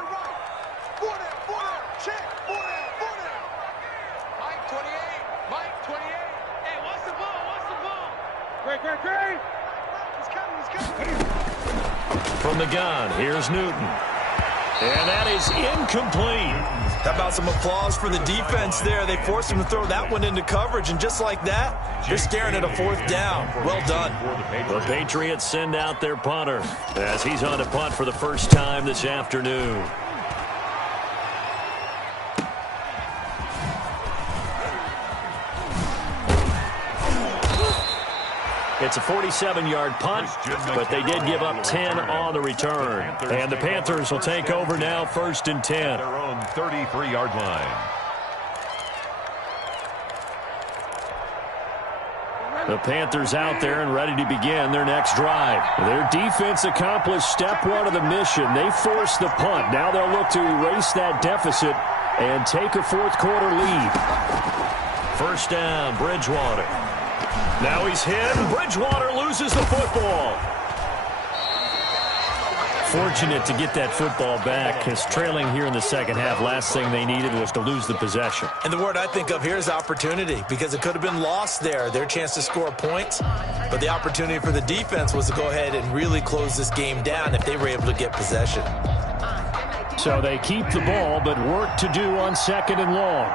From the gun, here's Newton. And that is incomplete. How about some applause for the defense there? They forced him to throw that one into coverage, and just like that, you're staring at a 4th down. Well done. The Patriots send out their punter as he's on to punt for the first time this afternoon. It's a 47-yard punt, but they did give up 10 on the return. And the Panthers will take over now, 1st and 10. Their own 33-yard line. The Panthers out there and ready to begin their next drive. Their defense accomplished step 1 of the mission. They forced the punt. Now they'll look to erase that deficit and take a 4th quarter lead. 1st down, Bridgewater. Now he's hit, and Bridgewater loses the football. Fortunate to get that football back, because trailing here in the second half, last thing they needed was to lose the possession. And the word I think of here is opportunity, because it could have been lost there, their chance to score points. But the opportunity for the defense was to go ahead and really close this game down if they were able to get possession. So they keep the ball, but work to do on 2nd and long.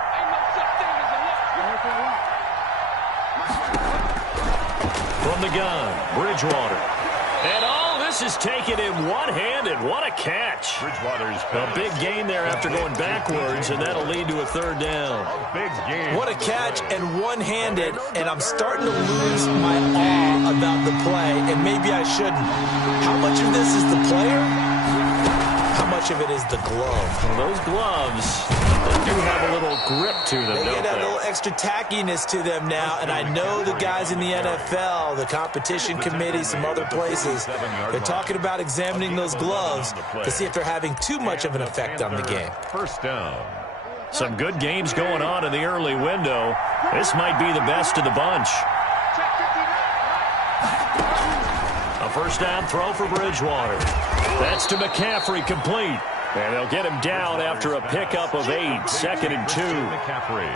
From the gun, Bridgewater. And all this is taken in one-handed. What a catch. Bridgewater's a big gain there after going backwards, and that'll lead to a 3rd down. Big game. What a catch, and one-handed, and I'm starting to lose my awe about the play, and maybe I shouldn't. How much of this is the player? How much of it is the glove? Well, those gloves, they do have a little grip to them, They don't get a they? little extra tackiness to them now, and I know the guys in the NFL, the competition committee, some other places, they're talking about examining those gloves to see if they're having too much of an effect on the game. 1st down. Some good games going on in the early window. This might be the best of the bunch. A 1st down throw for Bridgewater. That's to McCaffrey, complete. And they'll get him down after a pickup of 8, 2nd and 2. McCaffrey.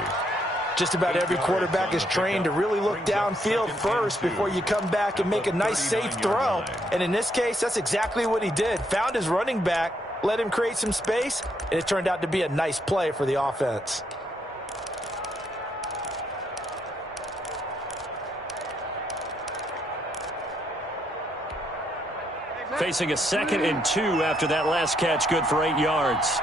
Just about every quarterback is trained to really look downfield first before you come back and make a nice, safe throw. And in this case, that's exactly what he did. Found his running back, let him create some space, and it turned out to be a nice play for the offense. Facing a 2nd and 2 after that last catch, good for 8 yards.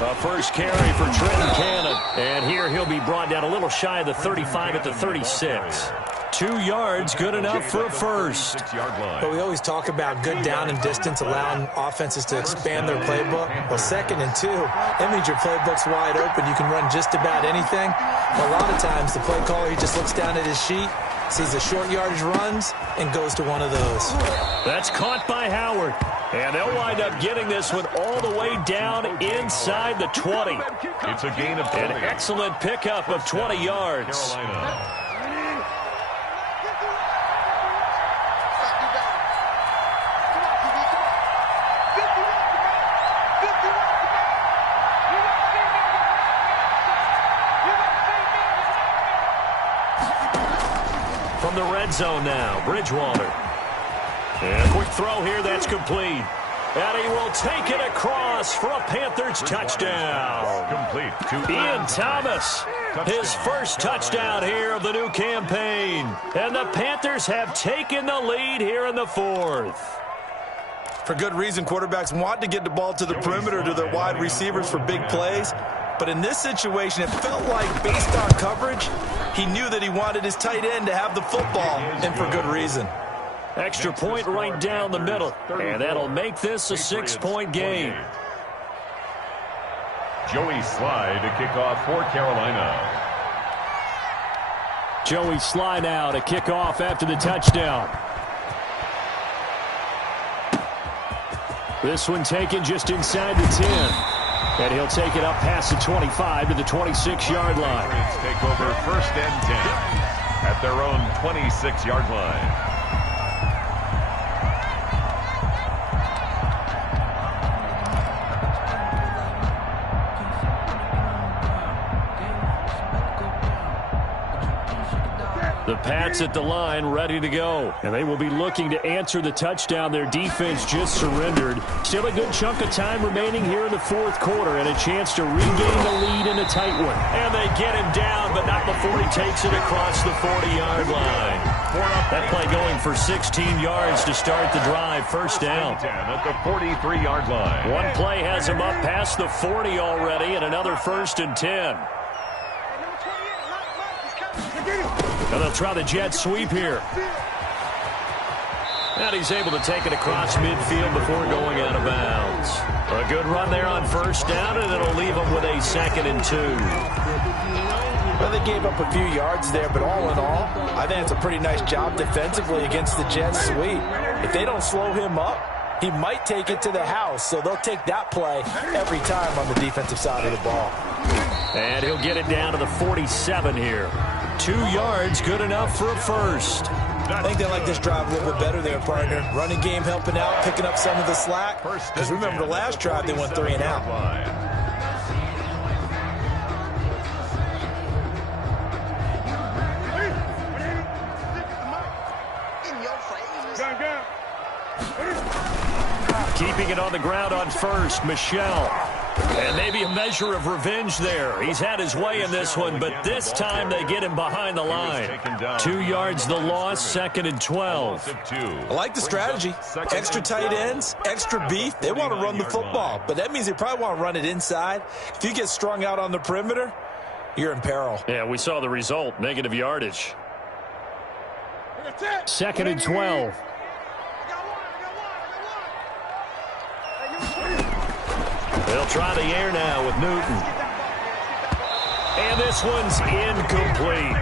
A first carry for Trenton Cannon. And here he'll be brought down a little shy of the 35 at the 36. 2 yards, good enough for a first. 6-yard line. But we always talk about good down and distance, allowing offenses to expand their playbook. Well, 2nd and 2, that means your playbook's wide open. You can run just about anything. But a lot of times, the play caller, he just looks down at his sheet, sees the short yardage runs, and goes to one of those. That's caught by Howard. And they'll wind up getting this one all the way down inside the 20. It's a gain of 20. An excellent pickup of 20 yards. Carolina. from the red zone now. Bridgewater. And a quick throw here. That's complete. And he will take it across for a Panthers touchdown. Complete to Ian Thomas, his first touchdown here of the new campaign. And the Panthers have taken the lead here in the fourth. For good reason, quarterbacks want to get the ball to the perimeter to their wide receivers for big plays. But in this situation, it felt like based on coverage, he knew that he wanted his tight end to have the football, and for good reason. Extra point right down the middle, and that'll make this a 6-point game. Joey Sly to kick off for Carolina. Joey Sly now to kick off after the touchdown. This one taken just inside the 10. And he'll take it up past the 25 to the 26-yard line. Patriots take over 1st and 10 at their own 26-yard line. The Pats at the line ready to go. And they will be looking to answer the touchdown their defense just surrendered. Still a good chunk of time remaining here in the fourth quarter and a chance to regain the lead in a tight one. And they get him down, but not before he takes it across the 40-yard line. That play going for 16 yards to start the drive. First down. At the 43-yard line. One play has him up past the 40 already, and another 1st and 10. And they'll try the jet sweep here. And he's able to take it across midfield before going out of bounds. A good run there on first down, and it'll leave them with a 2nd and 2. Well, they gave up a few yards there, but all in all, I think it's a pretty nice job defensively against the jet sweep. If they don't slow him up, he might take it to the house, so they'll take that play every time on the defensive side of the ball. And he'll get it down to the 47 here. 2 yards, good enough for a first. I think they like this drive a little bit better there, partner. Running game helping out, picking up some of the slack. Because remember, the last drive, they went 3 and out. Keeping it on the ground on first, Michelle. And maybe a measure of revenge there. He's had his way in this one, but this time they get him behind the line. 2 yards the loss, 2nd and 12. I like the strategy. Extra tight ends, extra beef. They want to run the football, but that means they probably want to run it inside. If you get strung out on the perimeter, you're in peril. Yeah, we saw the result, negative yardage. 2nd and 12. They'll try the air now with Newton. And this one's incomplete.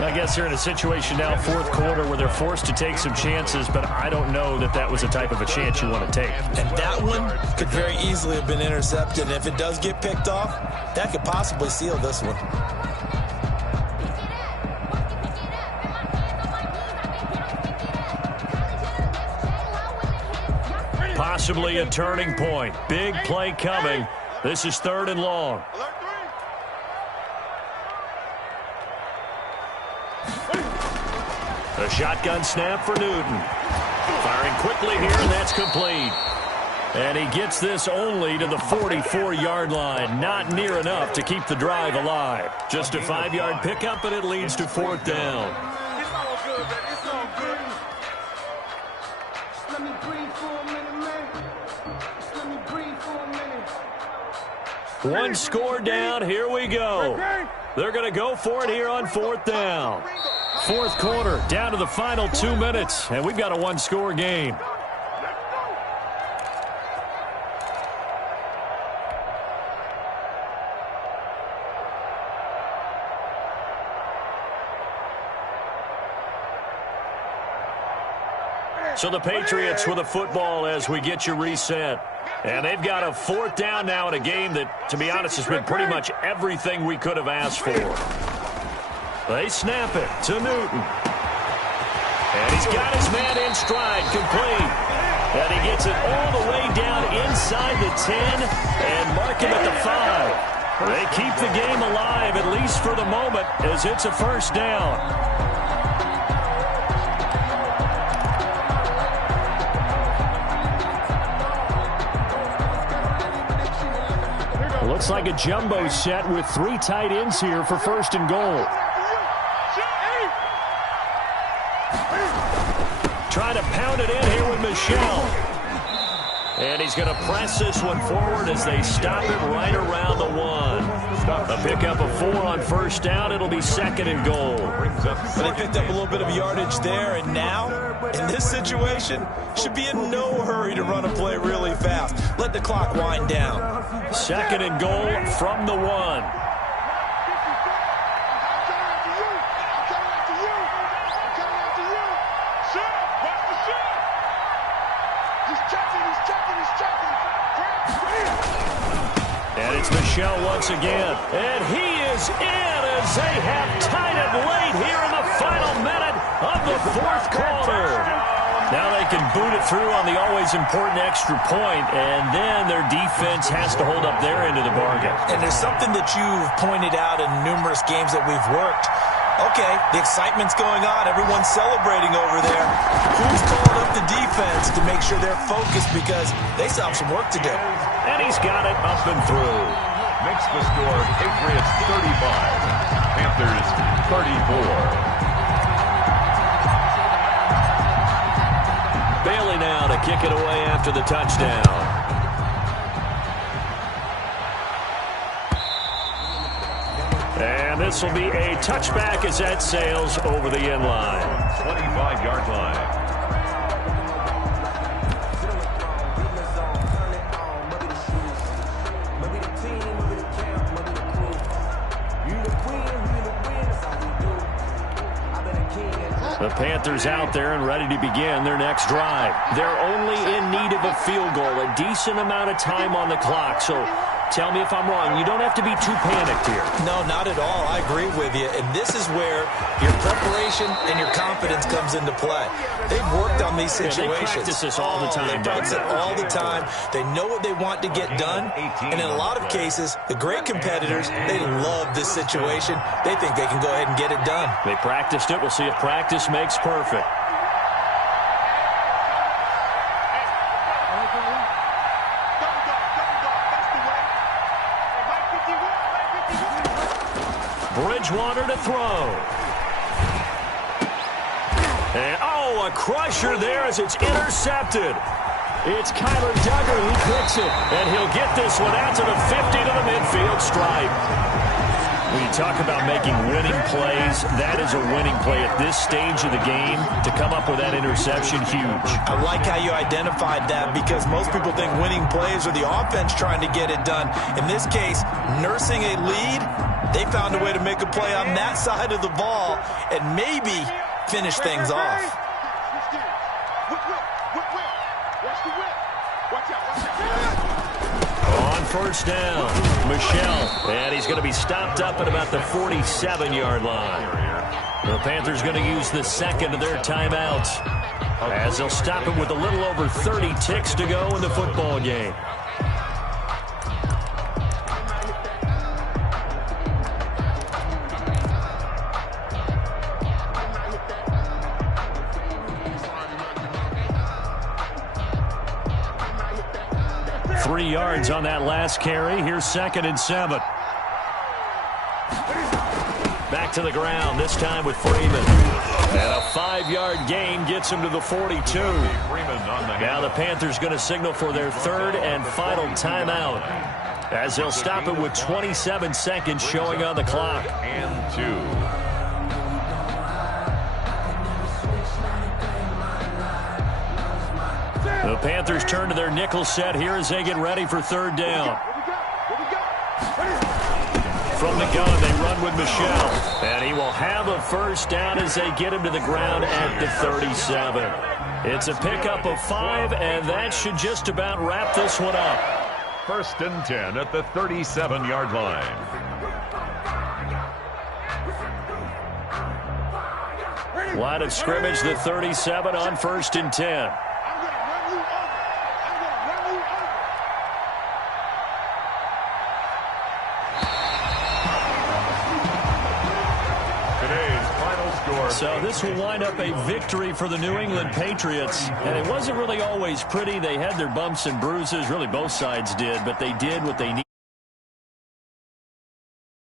I guess they're in a situation now, fourth quarter, where they're forced to take some chances, but I don't know that that was the type of a chance you want to take. And that one could very easily have been intercepted. And if it does get picked off, that could possibly seal this one. Possibly a turning point. Big play coming. This is 3rd and long. A shotgun snap for Newton. Firing quickly here, and that's complete. And he gets this only to the 44-yard line. Not near enough to keep the drive alive. Just a 5-yard pickup, and it leads to 4th down. It's all good, man. It's all good. Just let me breathe for a minute, man. Just let me breathe for a minute. One score down. Here we go. They're going to go for it here on 4th down. Fourth quarter, down to the final 2 minutes, and we've got a one-score game. So the Patriots with a football as we get you reset. And they've got a 4th down now in a game that, to be honest, has been pretty much everything we could have asked for. They snap it to Newton. And he's got his man in stride, complete. And he gets it all the way down inside the 10 and mark him at the 5. They keep the game alive, at least for the moment, as it's a 1st down. Looks like a jumbo set with 3 tight ends here for 1st and goal. Trying to pound it in here with Michel. And he's going to press this one forward as they stop him right around the 1. A pickup of 4 on 1st down. It'll be 2nd and goal. But they picked up a little bit of yardage there, and now, in this situation, should be in no hurry to run a play really fast. Let the clock wind down. 2nd and goal from the 1. And it's Michel once again. And he is in as they have tied it late here in the final minute of the 4th quarter. Now they can boot it through on the always important extra point, and then their defense has to hold up their end of the bargain. And there's something that you've pointed out in numerous games that we've worked. Okay, the excitement's going on. Everyone's celebrating over there. Who's calling up the defense to make sure they're focused because they still have some work to do? And he's got it up and through. Makes the score Patriots 35, Panthers 34. Bailey now to kick it away after the touchdown. And this will be a touchback as that sails over the end line. 25-yard line. The Panthers out there and ready to begin their next drive. They're only in need of a field goal, a decent amount of time on the clock. So tell me if I'm wrong. You don't have to be too panicked here. No, not at all. I agree with you. And this is where your preparation and your confidence comes into play. They've worked on these situations. Yeah, they practice this all the time. They practice it all the time. They know what they want to get done. And in a lot of cases, the great competitors, they love this situation. They think they can go ahead and get it done. They practiced it. We'll see if practice makes perfect. Bridgewater to throw. And, oh, a crusher there as it's intercepted. It's Kyler Duggar who picks it, and he'll get this one out to the 50 to the midfield stripe. When you talk about making winning plays, that is a winning play at this stage of the game. To come up with that interception, huge. I like how you identified that because most people think winning plays are the offense trying to get it done. In this case, nursing a lead, they found a way to make a play on that side of the ball and maybe finish things off. On 1st down, Michel, and he's going to be stopped up at about the 47-yard line. The Panthers going to use the 2nd of their timeouts as they'll stop him with a little over 30 ticks to go in the football game. Three yards on that last carry. Here's 2nd and 7. Back to the ground, this time with Freeman. And a 5-yard gain gets him to the 42. Now the Panthers going to signal for their 3rd and final timeout as they'll stop it with 27 seconds showing on the clock. And 2. The Panthers turn to their nickel set here as they get ready for 3rd down. From the gun, they run with Michel. And he will have a 1st down as they get him to the ground at the 37. It's a pickup of 5, and that should just about wrap this one up. 1st and 10 at the 37-yard line. Line of scrimmage, the 37 on 1st and 10. So this will wind up a victory for the New England Patriots. And it wasn't really always pretty. They had their bumps and bruises. Really, both sides did. But they did what they needed.